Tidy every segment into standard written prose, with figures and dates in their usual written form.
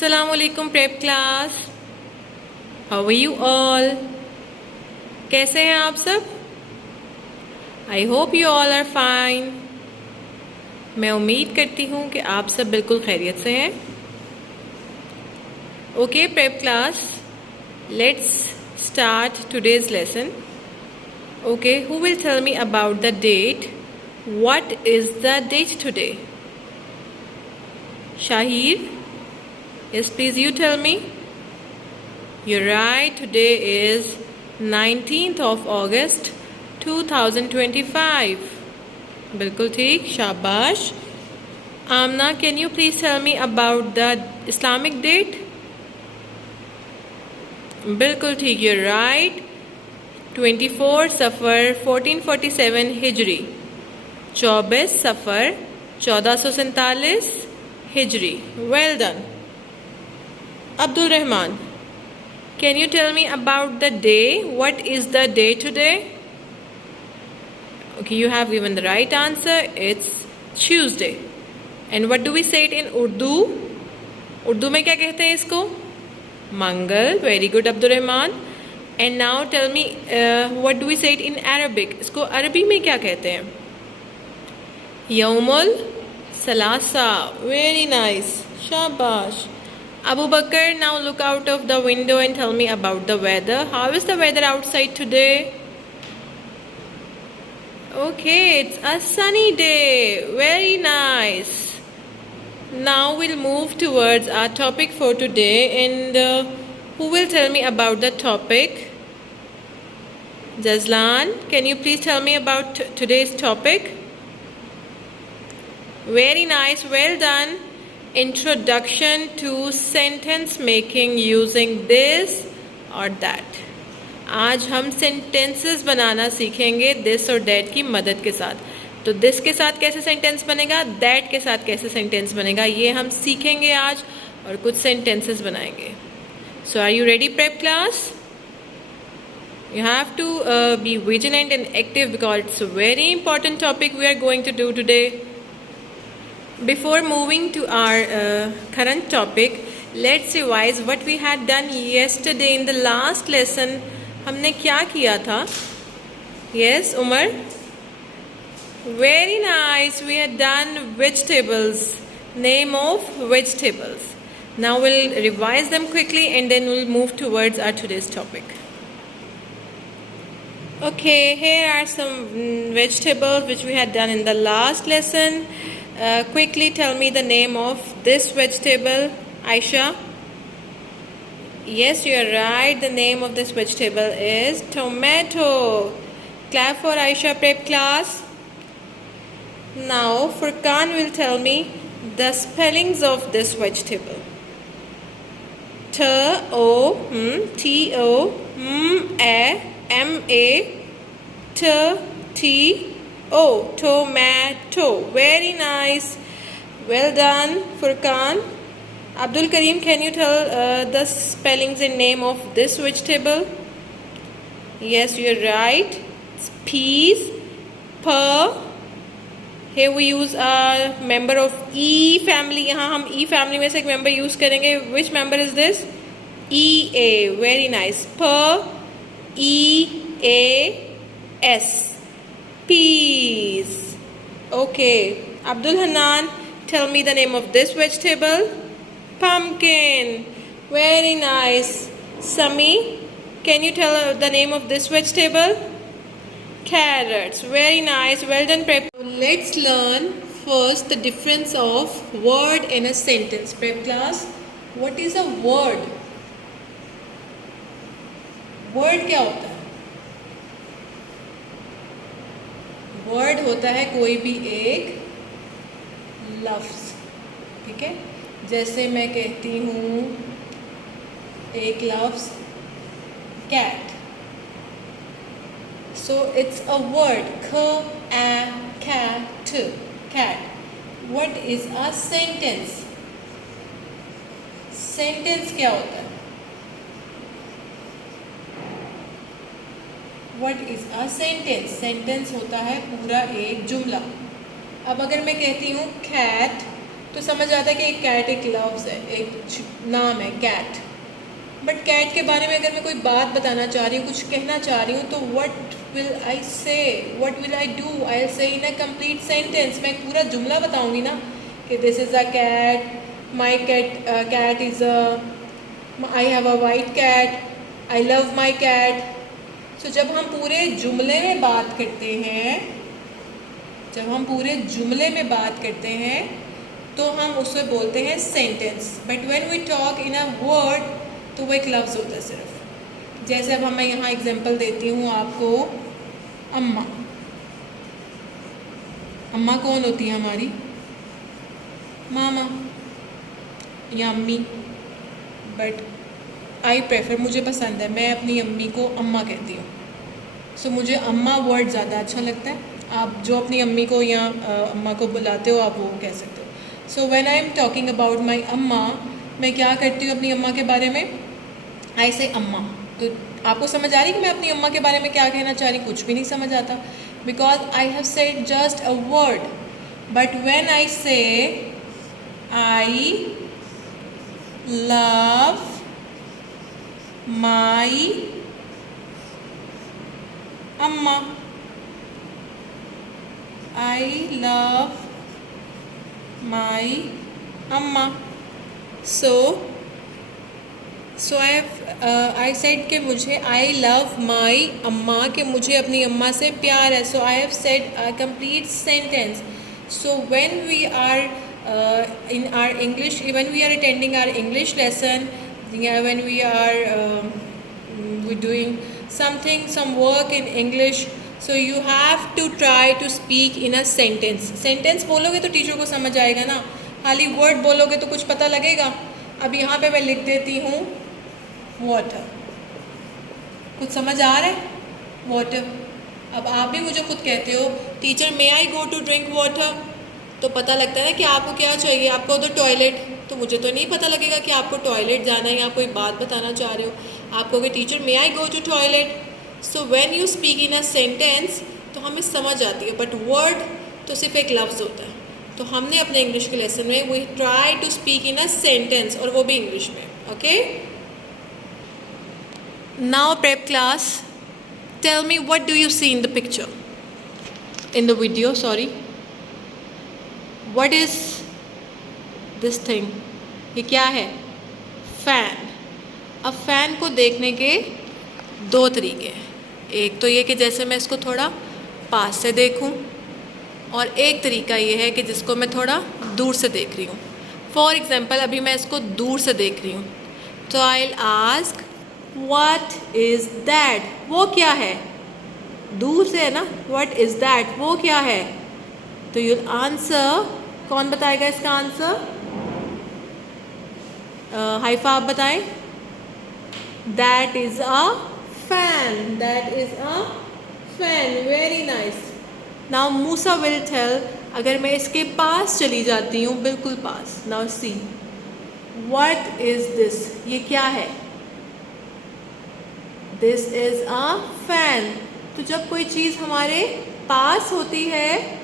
अस्सलामुअलैकुम prep class. How are you all? कैसे हैं आप सब? I hope you all are fine. मैं उम्मीद करती हूँ कि आप सब बिल्कुल खैरियत से हैं। Okay prep class, let's start today's lesson. Okay, who will tell me about the date? What is the date today? Shahir? Yes, please you tell me. You're right. Today is 19th of August 2025. बिल्कुल ठीक, शाबाश। Amna, can you please tell me about the Islamic date? बिल्कुल ठीक, you're right. 24 suffer 1447 Hijri, 24 suffer 1447 Hijri. Well done. Abdul Rahman, can you tell me about the day? What is the day today? Okay, you have given the right answer. It's Tuesday. And what do we say it in Urdu? Urdu में क्या कहते हैं इसको? मंगल. Very good, Abdul Rahman. And now tell me, what do we say it in Arabic? इसको अरबी में क्या कहते हैं? यौमुल सलासा. Very nice. शाबाश. Abu Bakr, now look out of the window and tell me about the weather. How is the weather outside today? Okay, it's a sunny day. Very nice. Now we'll move towards our topic for today. And who will tell me about the topic? Jazlan, can you please tell me about today's topic? Very nice. Well done. Introduction to sentence making using this or that. आज हम sentences बनाना सीखेंगे this और that की मदद के साथ। तो this के साथ कैसे sentence बनेगा, that के साथ कैसे sentence बनेगा, ये हम सीखेंगे आज और कुछ sentences बनाएंगे। So are you ready prep class? You have to be vigilant and active because it's a very important topic we are going to do today. Before moving to our current topic, let's revise what we had done yesterday in the last lesson. हमने क्या किया था? Yes, Umar? Very nice. We had done vegetables. Name of vegetables. Now we'll revise them quickly and then we'll move towards our today's topic. Okay, here are some vegetables which we had done in the last lesson. Quickly tell me the name of this vegetable, Aisha. Yes, you are right. The name of this vegetable is tomato. Clap for Aisha prep class. Now Furqan will tell me the spellings of this vegetable. T-O-M-A-M-A-T-T-O, tomato. Very nice. Well done, Furqan. Abdul Karim, can you tell the spellings and name of this vegetable? Yes, you're right. It's peas. Here we use a member of E family. यहाँ हम E family में से एक member use करेंगे. Which member is this? E-A. Very nice. P-E-A-S. Peas. Okay. Abdul Hanan, tell me the name of this vegetable. Pumpkin. Very nice. Sami, can you tell the name of this vegetable? Carrots. Very nice. Well done prep. Let's learn first the difference of word in a sentence. Prep class, what is a word? Word क्या होता है? Word होता है कोई भी एक लफ्ज़, ठीक है? जैसे मैं कहती हूँ एक लफ्ज़ cat, so it's a word, cat, cat. What is a sentence? Sentence क्या होता है? What is a sentence? Sentence होता है पूरा एक जुमला। अब अगर मैं कहती हूँ cat तो समझ आता है कि एक कैट एक लव्स है, एक नाम है कैट। बट कैट के बारे में अगर मैं कोई बात बताना चाह रही हूँ, कुछ कहना चाह रही हूँ, तो व्हाट विल आई से, व्हाट विल आई डू, आई से इन अ कंप्लीट सेंटेंस। मैं एक पूरा जुमला बताऊँगी ना कि this is a cat, my cat is a, I have a white cat, I love my cat. So जब हम पूरे जुमले में बात करते हैं, जब हम पूरे जुमले में बात करते हैं तो हम उसे बोलते हैं sentence. But when we talk in a word तो वो एक लफ्ज़ होता है सिर्फ। जैसे अब मैं यहाँ एग्जांपल देती हूँ आपको, अम्मा। अम्मा कौन होती है हमारी? मामा या अम्मी। बट आई प्रेफर, मुझे पसंद है, मैं अपनी अम्मी को अम्मा कहती हूँ। सो मुझे अम्मा वर्ड ज़्यादा अच्छा लगता है। आप जो अपनी अम्मी को या अम्मा को बुलाते हो आप वो कह सकते हो। सो when I am talking about my अम्मा, मैं क्या करती हूँ अपनी अम्मा के बारे में? आई से अम्मा। तो आपको समझ आ रही कि मैं अपनी अम्मा के बारे में क्या कहना चाह रही? कुछ भी नहीं समझ आता, because I have said just a word. But when I से आई लव माई अम्मा, आई लव माई अम्मा। सो आई सेड कि मुझे आई लव माई अम्मा, कि मुझे अपनी अम्मा से प्यार है। So I have said a complete sentence. So when we are in our English, when we are attending our English lesson, yeah, when we are we're doing something, some work in English, so you have to try to speak in a sentence. Sentence बोलोगे तो teacher को समझ आएगा ना, खाली word बोलोगे तो कुछ पता लगेगा? अब यहाँ पे मैं लिख देती हूँ वाटर। कुछ समझ आ रहा है? वाटर। अब आप भी मुझे खुद कहते हो teacher may I go to drink water, तो पता लगता है ना कि आपको क्या चाहिए, आपको उधर टॉयलेट। तो मुझे तो नहीं पता लगेगा कि आपको टॉयलेट जाना है या कोई बात बताना चाह रहे हो। आप कहोगे teacher may I go to toilet. So when you speak in a sentence तो हमें समझ आती है, बट वर्ड तो सिर्फ एक लफ्ज़ होता है। तो हमने अपने इंग्लिश के लेसन में we try to speak in a sentence, और वो भी इंग्लिश में। Okay, now prep class, tell me what do you see in the picture, in the video, sorry. What is this thing? ये क्या है? Fan. अब fan को देखने के दो तरीके हैं। एक तो ये कि जैसे मैं इसको थोड़ा पास से देखूं, और एक तरीका ये है कि जिसको मैं थोड़ा दूर से देख रही हूँ। फॉर एग्ज़ाम्पल अभी मैं इसको दूर से देख रही हूँ, तो आई will ask what is that? वो क्या है? दूर से है ना, व्हाट इज़ दैट? वो क्या है? तो यू विल आंसर, कौन बताएगा इसका आंसर? हाइफा आप बताएं। That is a fan, that is a fan, very nice. Now Moosa will tell, अगर मैं इसके पास चली जाती हूँ, बिल्कुल पास, now see what is this? ये क्या है? This is a fan. तो जब कोई चीज़ हमारे पास होती है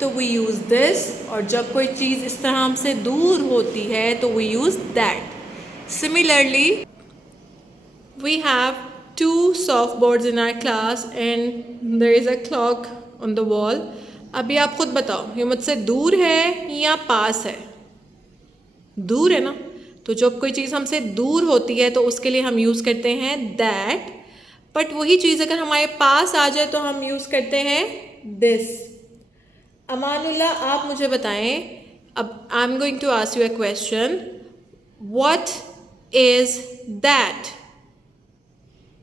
तो वी यूज़ दिस, और जब कोई चीज़ इस तरह हमसे दूर होती है तो we use that. Similarly we have two soft boards in our class and there is a clock on the wall. अभी आप खुद बताओ, ये मुझसे दूर है या पास है? दूर है ना। तो जब कोई चीज़ हमसे दूर होती है तो उसके लिए हम यूज़ करते हैं दैट, बट वही चीज़ अगर हमारे पास आ जाए तो हम यूज़ करते हैं दिस। अमानुल्लाह, आप मुझे बताएं, अब I am going to ask you a question, what is that?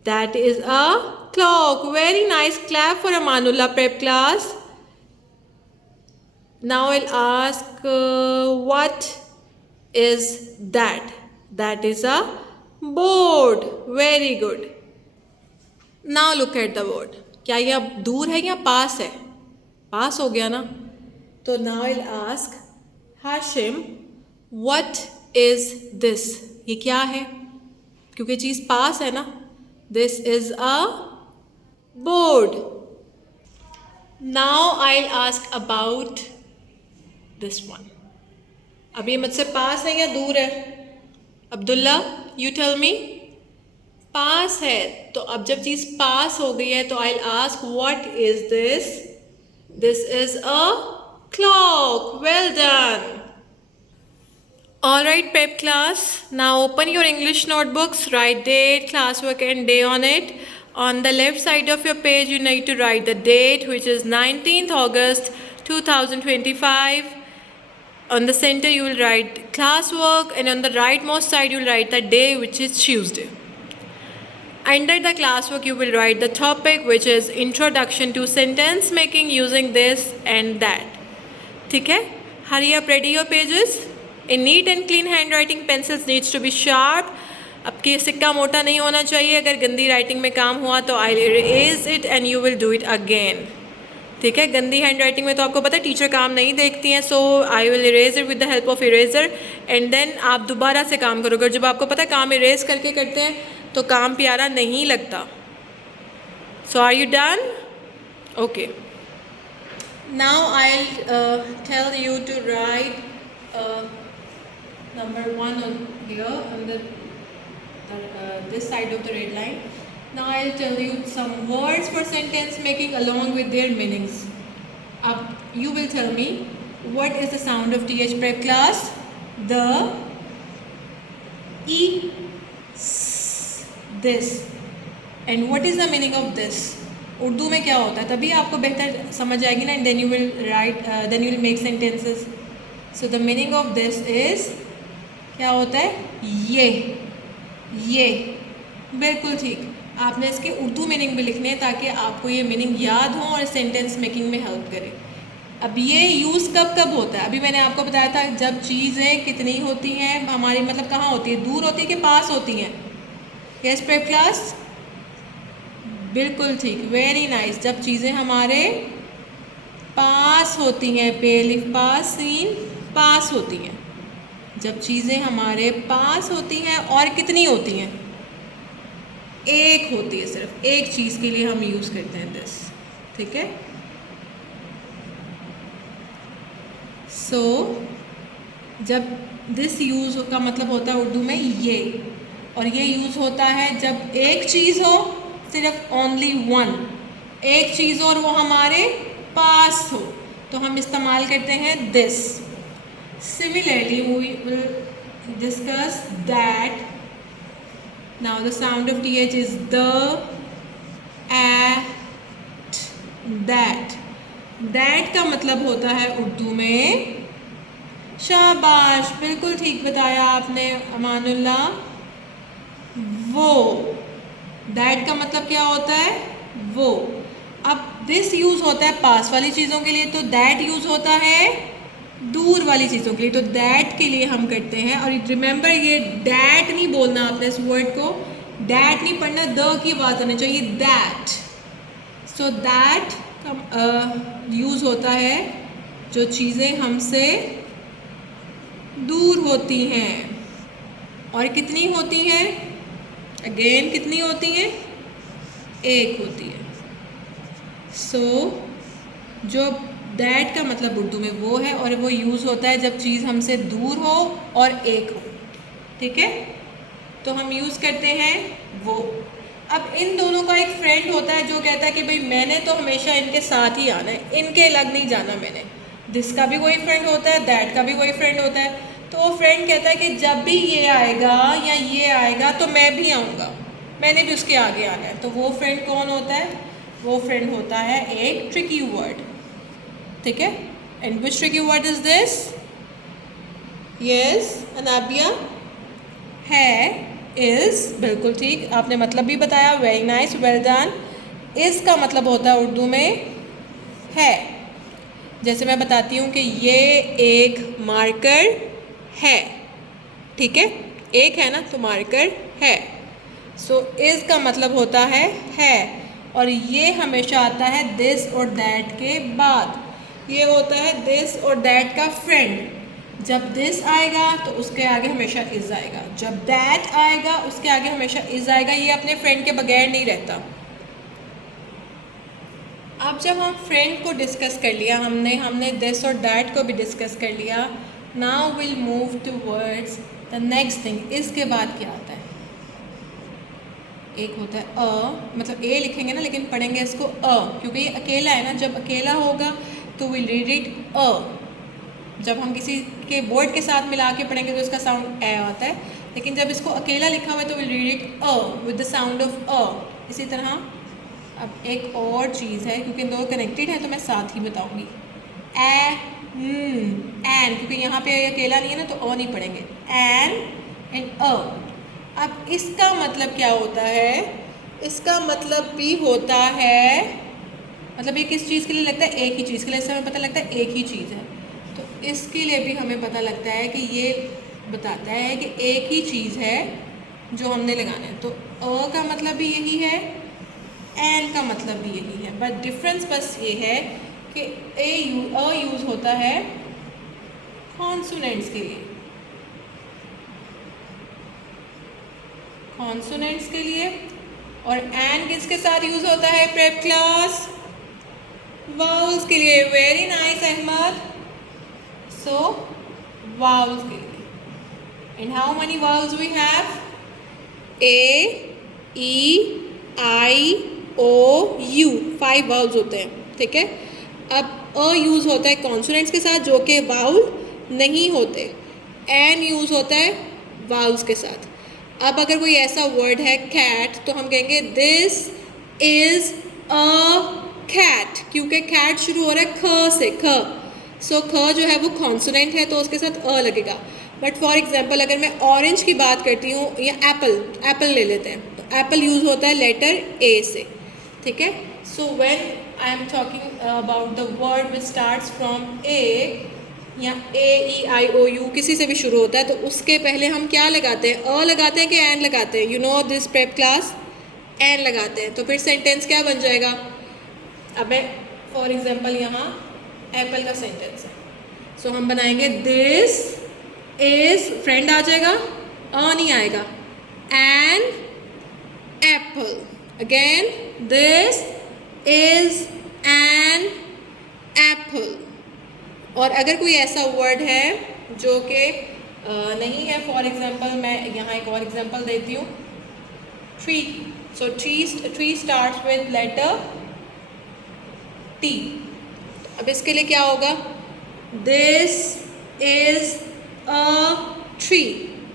That is a clock. Very nice, clap for Amanullah prep class. Now I will ask what is that? That is a board. Very good. Now look at the board. क्या ये अब दूर है या पास है? पास हो गया ना। तो now I will ask Hashim, what is this? ये क्या है? क्योंकि चीज़ पास है ना। This is a board. Now I will ask about this one, अब ये मुझसे पास है या दूर है? Abdullah, you tell me. पास है, तो अब जब चीज़ पास हो गई है तो आई will ask what is this? This is a clock. Well done. Alright, prep class. Now open your English notebooks, write date, classwork and day on it. On the left side of your page, you need to write the date, which is 19th August 2025. On the center, you will write classwork, and on the rightmost side, you will write the day, which is Tuesday. Under the classwork, you will write the topic, which is introduction to sentence making using this and that. ठीक है? Hurry up, ready your pages. In neat and clean handwriting, pencils needs to be sharp. आपकी सिक्का मोटा नहीं होना चाहिए. अगर गंदी राइटिंग में काम हुआ तो I'll erase it and you will do it again. ठीक है? गंदी हैंड राइटिंग में तो आपको पता है टीचर काम नहीं देखती हैं, so I will erase it with the help of eraser and then आप दोबारा से काम करोगे. जब आपको पता है काम इरेज करके करते हैं तो काम प्यारा नहीं लगता. So are you done? Okay. Now I'll tell you to write number 1 on here on the this side of the red line. Now I'll tell you some words for sentence making along with their meanings. You will tell me what is the sound of TH prep class? The, E, S, this. And what is the meaning of this? Urdu में क्या होता है, तभी आपको बेहतर समझ आएगी ना. And then you will write, then you will make sentences. So the meaning of this is, क्या होता है? ये बिल्कुल ठीक. आपने इसके उर्दू मीनिंग भी लिखने हैं ताकि आपको ये मीनिंग याद हो और सेंटेंस मेकिंग में हेल्प करे. अब ये यूज़ कब कब होता है? अभी मैंने आपको बताया था जब चीज़ें कितनी होती हैं हमारी, मतलब कहाँ होती है, दूर होती है कि पास होती हैं. यस प्रेप क्लास, बिल्कुल ठीक, वेरी नाइस. जब चीज़ें हमारे पास होती हैं, पे पास सीन पास होती हैं. जब चीज़ें हमारे पास होती हैं और कितनी होती हैं? एक होती है. सिर्फ एक चीज़ के लिए हम यूज़ करते हैं दिस. ठीक है? सो जब दिस यूज़ का मतलब होता है उर्दू में ये, और ये यूज़ होता है जब एक चीज़ हो, सिर्फ ओनली वन, एक चीज़ और वो हमारे पास हो, तो हम इस्तेमाल करते हैं this. Similarly we will discuss that. Now the sound of TH is the, at, that. That का मतलब होता है उर्दू में, शाबाश, बिल्कुल ठीक बताया आपने अमानुल्ला, वो. दैट का मतलब क्या होता है? वो. अब दिस यूज़ होता है पास वाली चीज़ों के लिए, तो दैट यूज़ होता है दूर वाली चीज़ों के लिए. तो दैट के लिए हम करते हैं. और रिमेंबर, ये दैट नहीं बोलना आपने, इस वर्ड को दैट नहीं पढ़ना, द की आवाज़ आनी चाहिए, दैट. सो दैट का यूज़ होता है जो चीज़ें हमसे दूर होती हैं. और कितनी होती हैं? अगेन कितनी होती हैं? एक होती है. सो जो दैट का मतलब उर्दू में वो है, और वो यूज़ होता है जब चीज़ हमसे दूर हो और एक हो. ठीक है? तो हम यूज़ करते हैं वो. अब इन दोनों का एक फ्रेंड होता है जो कहता है कि भाई मैंने तो हमेशा इनके साथ ही आना है, इनके अलग नहीं जाना मैंने. दिस का भी कोई फ्रेंड होता है, दैट का भी कोई फ्रेंड होता है. तो वो फ्रेंड कहता है कि जब भी ये आएगा या ये आएगा तो मैं भी आऊँगा, मैंने भी उसके आगे आना है. तो वो फ्रेंड कौन होता है? वो फ्रेंड होता है एक ट्रिकी वर्ड. ठीक है? And which tricky word is this? Yes Anabia, है, इज़, बिल्कुल ठीक, आपने मतलब भी बताया, very nice, well done. Is का मतलब होता है उर्दू में है. जैसे मैं बताती हूँ कि ये एक मार्कर है. ठीक है? एक है ना, तो मार्कर है. सो इज़ का मतलब होता है, और ये हमेशा आता है दिस और दैट के बाद. ये होता है दिस और दैट का फ्रेंड. जब दिस आएगा तो उसके आगे हमेशा इज़ आएगा, जब दैट आएगा उसके आगे हमेशा इज़ आएगा. ये अपने फ्रेंड के बगैर नहीं रहता. अब जब हम फ्रेंड को डिस्कस कर लिया, हमने दिस और दैट को भी डिस्कस कर लिया, now will move towards the next thing. इसके बाद क्या आता है? एक होता है मतलब ए लिखेंगे ना, लेकिन पढ़ेंगे इसको क्योंकि ये अकेला है ना। जब अकेला होगा तो विल रीड इट जब हम किसी के वर्ड के साथ मिला के पढ़ेंगे तो इसका साउंड ए आता है, लेकिन जब इसको अकेला लिखा हुआ है तो will read it with the sound of इसी तरह अब एक और चीज़ है, क्योंकि इन दो कनेक्टेड है तो मैं साथ ही बताऊंगी। एन, क्योंकि यहाँ पे अकेला नहीं है ना तो नहीं पढ़ेंगे। एन एंड अब इसका मतलब क्या होता है? इसका मतलब भी होता है, मतलब ये किस चीज़ के लिए लगता है? एक ही चीज़ के लिए। इससे हमें पता लगता है एक ही चीज़ है, तो इसके लिए भी हमें पता लगता है कि ये बताता है कि एक ही चीज़ है जो हमने लगाना है। तो का मतलब भी यही है, एन का मतलब भी यही है, बट डिफरेंस बस ये है कि यूज़ होता है कॉन्सोनेंट्स के लिए, कॉन्सोनेंट्स के लिए, और एन किसके साथ यूज होता है प्रेप क्लास? वाउल्स के लिए। Very nice Ahmad. So vowels के लिए। And how many vowels we have? A, E, I, O, U, 5 vowels होते हैं, ठीक है। अब यूज होता है कॉन्सोनेंट्स के साथ जो कि वाउल नहीं होते। एन यूज होता है वाउल्स के साथ। अब अगर कोई ऐसा वर्ड है कैट, तो हम कहेंगे दिस इज अ कैट, क्योंकि कैट शुरू हो रहा है ख से, ख। सो ख जो है वो कॉन्सोनेंट है तो उसके साथ लगेगा। बट फॉर एग्जांपल अगर मैं ऑरेंज की बात करती हूँ या एप्पल ले लेते हैं, तो एप्पल यूज़ होता है लेटर ए से, ठीक है। So when I am talking about the word which starts from A, या A, E, I, O, you किसी से भी शुरू होता है, तो उसके पहले हम क्या लगाते हैं? लगाते हैं कि एन लगाते हैं? You know this prep class, an लगाते हैं। तो फिर सेंटेंस क्या बन जाएगा? अब मैं फॉर एग्जांपल यहाँ एप्पल का सेंटेंस है, सो हम बनाएंगे दिस इज, फ्रेंड आ जाएगा, नहीं आएगा, an apple. Again this is an apple. और अगर कोई ऐसा वर्ड है जो कि नहीं है, फॉर एग्जांपल मैं यहाँ एक और एग्जांपल देती हूँ, tree. So tree starts with letter T. अब इसके लिए क्या होगा? This is a tree.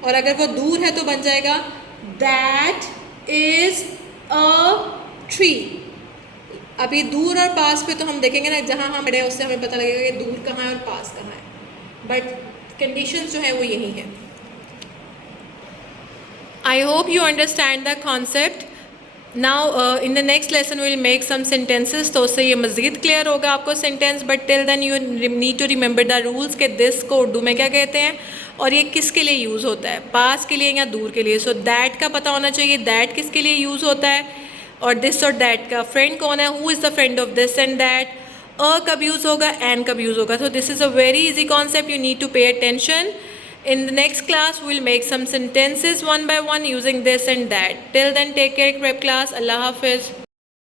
और अगर वो दूर है तो बन जाएगा दैट इज अ ट्री। अभी दूर और पास पे तो हम देखेंगे ना, जहाँ हम खड़े हैं उससे हमें पता लगेगा कि दूर कहाँ है और पास कहाँ है, बट कंडीशंस जो है वो यही है। I hope you understand the concept. Now in the next lesson will make some sentences, तो उससे ये मज़ीद क्लियर होगा आपको sentence. But till then you need to remember the rules के दिस को उर्दू में क्या कहते हैं और ये किसके लिए यूज़ होता है, पास के लिए या दूर के लिए। सो दैट का पता होना चाहिए, दैट किसके लिए यूज़ होता है, और दिस और दैट का फ्रेंड कौन है, who is the friend of this and that. कब यूज़ होगा, एन कब यूज़ होगा। तो this is a very easy concept, you need to pay attention. In the next class, we'll make some sentences one by one using this and that. Till then, take care, prep class. Allah Hafiz.